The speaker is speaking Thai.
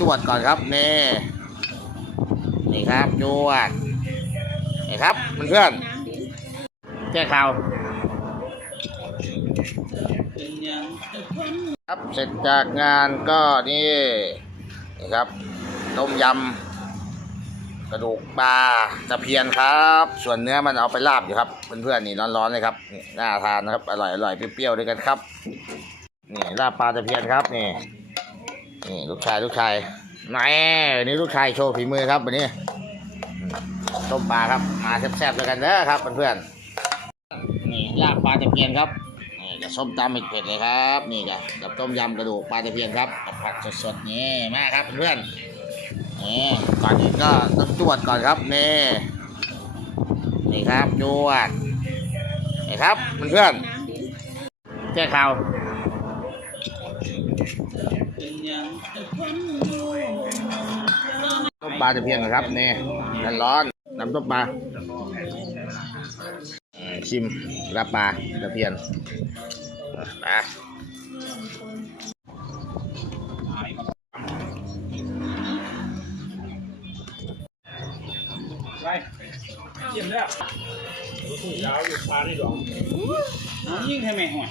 จวดก่อนครับนี่นี่ครับจวดนี่ครับเพื่อนแก้ข่าวครับเสร็จจากงานก็นี่นี่ครับต้มยำกระดูกปลาตะเพียนครับ ส่วนเนื้อมันเอาไปลาบอยู่ครับเพื่อนๆนี่ร้อนๆเลยครับน่าทานนะครับอร่อยอร่อยๆเปรี้ยวๆด้วยกันครับนี่ลาบปลาตะเพียนครับนี่ นี่ลูกชายลูกชายแหมวันนี้ลูกชายโชว์ฝีมือครับวันนี้ต้มปลาครับมาแซ่บๆด้วยกันเด้อครับเพื่อนๆนี่ลาบปลาตะเพียนครับนี่กับส้มตำเผ็ดๆเลยครับ นี่กับกับต้มยำกระดูกปลาตะเพียนครับกับผักสดๆนี่มาครับเพื่อนๆนี่ก่อนอื่นก็ต้องจวดก่อนครับนี่นี่ครับจวดนี่ครับเพื่อนๆแก้ข่าว ต้มปลาตะเพียนนะครับนี่ร้อนร้อนๆน้ำต้มปลาอืมชิมลาบปลาตะเพียนมาไปเยี่ยมแล้วยาวอยู่ปลาได้ดอกยิ่งใช่ไหมหัว